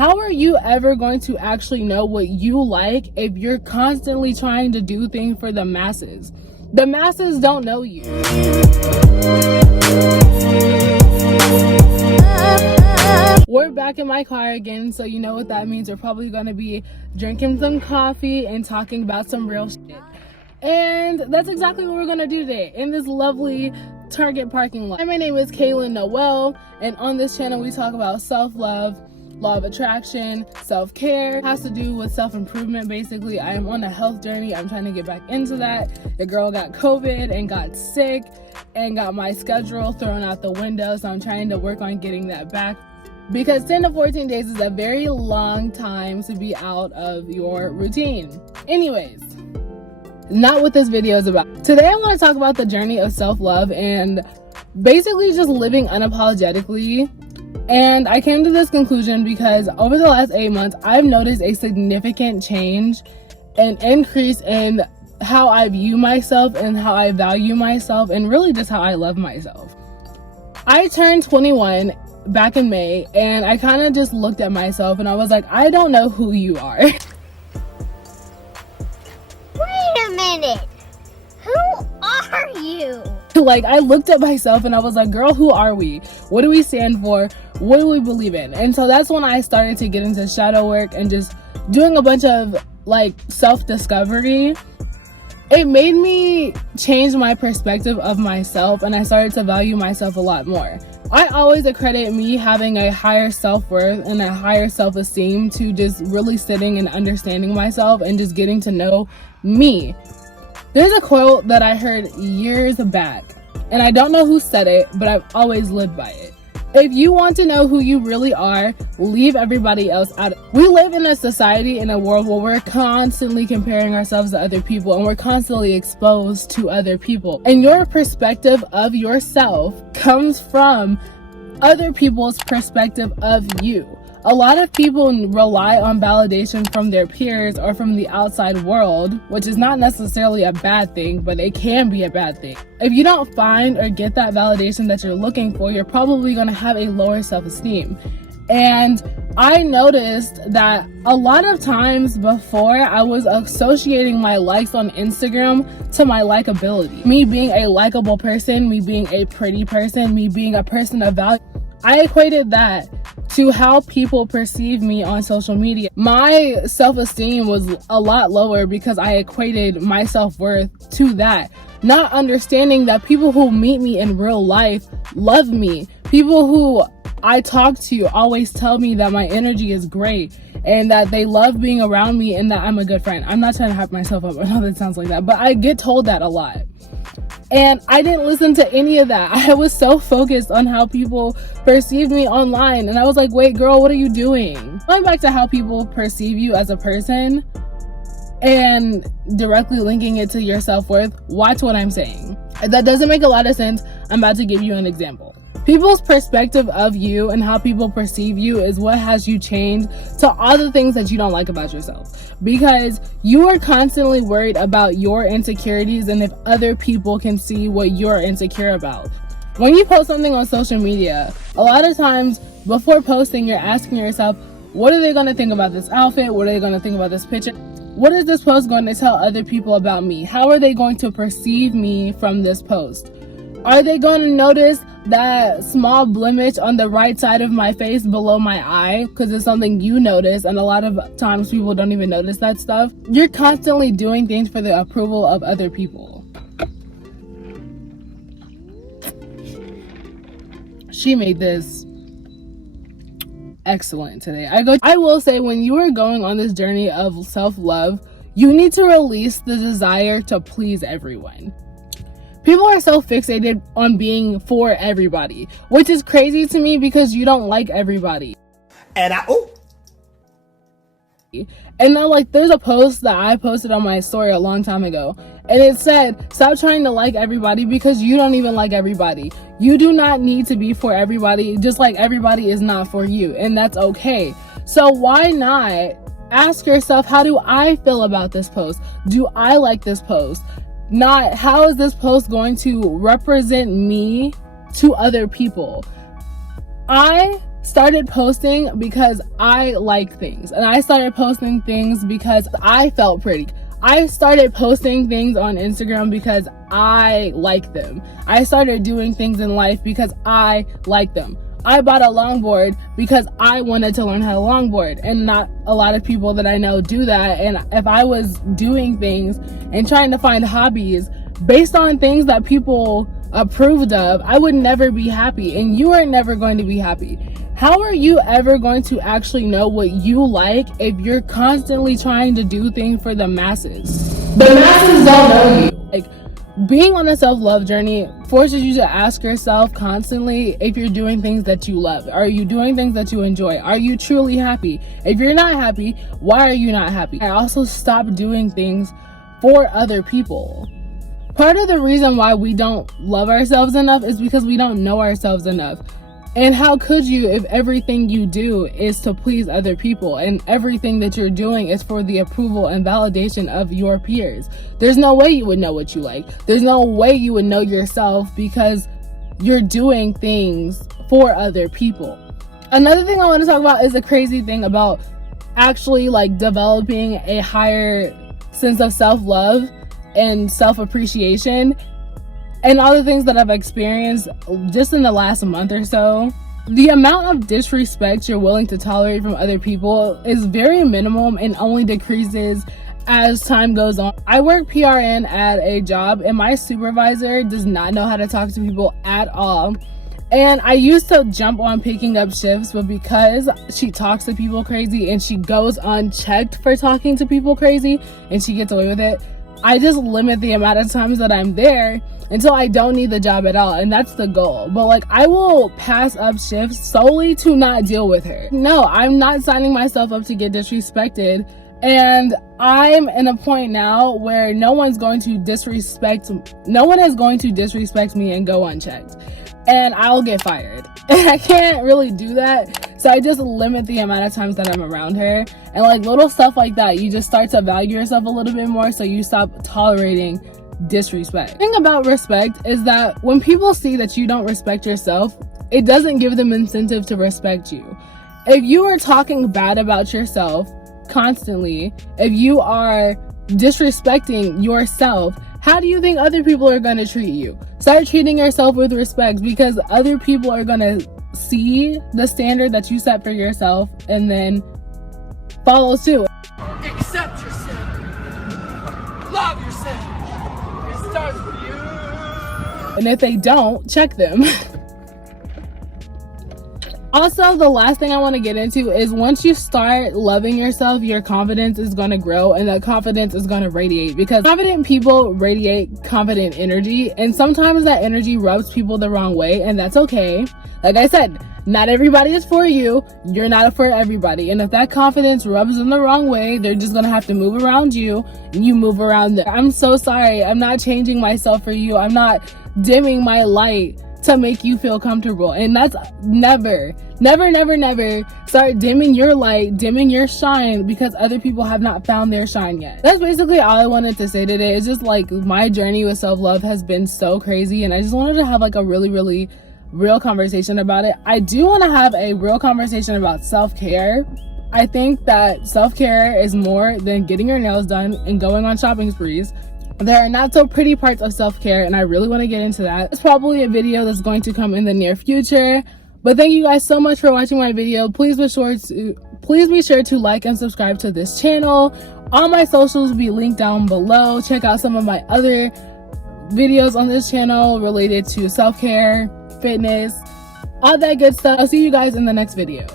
How are you ever going to actually know what you like if you're constantly trying to do things for the masses? The masses don't know you. We're back in my car again, so you know what that means. We're probably going to be drinking some coffee and talking about some real shit. And that's exactly what we're going to do today in this lovely Target parking lot. My name is Kaylin Noel, and on this channel we talk about self-love, law of attraction, self-care. It has to do with self-improvement. Basically, I am on a health journey. I'm trying to get back into that. The girl got COVID and got sick and got my schedule thrown out the window, so I'm trying to work on getting that back, because 10 to 14 days is a very long time to be out of your routine. Anyways, not what this video is about. Today I want to talk about the journey of self-love and basically just living unapologetically. And I came to this conclusion because over the last 8 months, I've noticed a significant change and increase in how I view myself and how I value myself, and really just how I love myself. I turned 21 back in May, and I kind of just looked at myself and I was like, I don't know who you are. Wait a minute. Who are you? Like, I looked at myself and I was like, girl, who are we? What do we stand for? What do we believe in? And so that's when I started to get into shadow work and just doing a bunch of like self-discovery. It made me change my perspective of myself, and I started to value myself a lot more. I always accredit me having a higher self-worth and a higher self-esteem to just really sitting and understanding myself and just getting to know me. There's a quote that I heard years back, and I don't know who said it, but I've always lived by it. If you want to know who you really are, leave everybody else out. We live in a society, in a world where we're constantly comparing ourselves to other people, and we're constantly exposed to other people. And your perspective of yourself comes from other people's perspective of you. A lot of people rely on validation from their peers or from the outside world, which is not necessarily a bad thing, but it can be a bad thing. If you don't find or get that validation that you're looking for, you're probably going to have a lower self-esteem. And I noticed that a lot of times before, I was associating my likes on Instagram to my likability. Me being a likable person, me being a pretty person, me being a person of value. I equated that to how people perceive me on social media. My self-esteem was a lot lower because I equated my self-worth to that, not understanding that people who meet me in real life love me. People who I talk to always tell me that my energy is great and that they love being around me and that I'm a good friend. I'm not trying to hype myself up. I know that sounds like that, but I get told that a lot. And I didn't listen to any of that. I was so focused on how people perceived me online. And I was like, wait, girl, what are you doing? Going back to how people perceive you as a person and directly linking it to your self-worth, watch what I'm saying. If that doesn't make a lot of sense, I'm about to give you an example. People's perspective of you and how people perceive you is what has you changed to all the things that you don't like about yourself, because you are constantly worried about your insecurities and if other people can see what you're insecure about. When you post something on social media, a lot of times before posting, you're asking yourself, what are they going to think about this outfit? What are they going to think about this picture? What is this post going to tell other people about me? How are they going to perceive me from this post? Are they going to notice that small blemish on the right side of my face below my eye because it's something you notice, and a lot of times people don't even notice that stuff? You're constantly doing things for the approval of other people. She made this excellent today. I will say, when you are going on this journey of self-love, you need to release the desire to please everyone. People are so fixated on being for everybody, which is crazy to me because you don't like everybody. And then, like, there's a post that I posted on my story a long time ago, and it said, stop trying to like everybody because you don't even like everybody. You do not need to be for everybody, just like everybody is not for you, and that's okay. So why not ask yourself, how do I feel about this post? Do I like this post? Not, how is this post going to represent me to other people? I started posting because I like things, and I started posting things because I felt pretty. I started posting things on Instagram because I like them. I started doing things in life because I like them. I bought a longboard because I wanted to learn how to longboard, and not a lot of people that I know do that. And if I was doing things and trying to find hobbies based on things that people approved of, I would never be happy, and you are never going to be happy. How are you ever going to actually know what you like if you're constantly trying to do things for the masses? The masses don't know you. Like, being on a self-love journey forces you to ask yourself constantly if you're doing things that you love. Are you doing things that you enjoy? Are you truly happy? If you're not happy, why are you not happy? I also stopped doing things for other people. Part of the reason why we don't love ourselves enough is because we don't know ourselves enough. And how could you if everything you do is to please other people, and everything that you're doing is for the approval and validation of your peers? There's no way you would know what you like. There's no way you would know yourself because you're doing things for other people. Another thing I want to talk about is the crazy thing about actually like developing a higher sense of self-love and self-appreciation, and all the things that I've experienced just in the last month or so. The amount of disrespect you're willing to tolerate from other people is very minimum and only decreases as time goes on. I work PRN at a job, and my supervisor does not know how to talk to people at all. And I used to jump on picking up shifts, but because she talks to people crazy and she goes unchecked for talking to people crazy and she gets away with it, I just limit the amount of times that I'm there until I don't need the job at all, and that's the goal. But like, I will pass up shifts solely to not deal with her. No, I'm not signing myself up to get disrespected, and I'm in a point now where no one is going to disrespect me and go unchecked, and I'll get fired. And I can't really do that, so I just limit the amount of times that I'm around her. And like little stuff like that, you just start to value yourself a little bit more, so you stop tolerating disrespect. The thing about respect is that when people see that you don't respect yourself, it doesn't give them incentive to respect you. If you are talking bad about yourself constantly, if you are disrespecting yourself, how do you think other people are going to treat you? Start treating yourself with respect, because other people are going to see the standard that you set for yourself and then follow suit. Accept yourself. Love yourself. It starts with you. And if they don't, check them. Also, the last thing I want to get into is once you start loving yourself, your confidence is going to grow, and that confidence is going to radiate, because confident people radiate confident energy, and sometimes that energy rubs people the wrong way, and that's okay. Like I said, not everybody is for you. You're not for everybody. And if that confidence rubs them the wrong way, they're just going to have to move around you, and you move around them. I'm so sorry. I'm not changing myself for you. I'm not dimming my light to make you feel comfortable. And that's never start dimming your light, dimming your shine, because other people have not found their shine yet. That's basically all I wanted to say today. It's just like my journey with self-love has been so crazy, and I just wanted to have like a really real conversation about it. I do want to have a real conversation about self-care. I think that self-care is more than getting your nails done and going on shopping sprees. There are not so pretty parts of self-care, and I really want to get into that. It's probably a video that's going to come in the near future. But thank you guys so much for watching my video. Please be sure to like and subscribe to this channel. All my socials will be linked down below. Check out some of my other videos on this channel related to self-care, fitness, all that good stuff. I'll see you guys in the next video.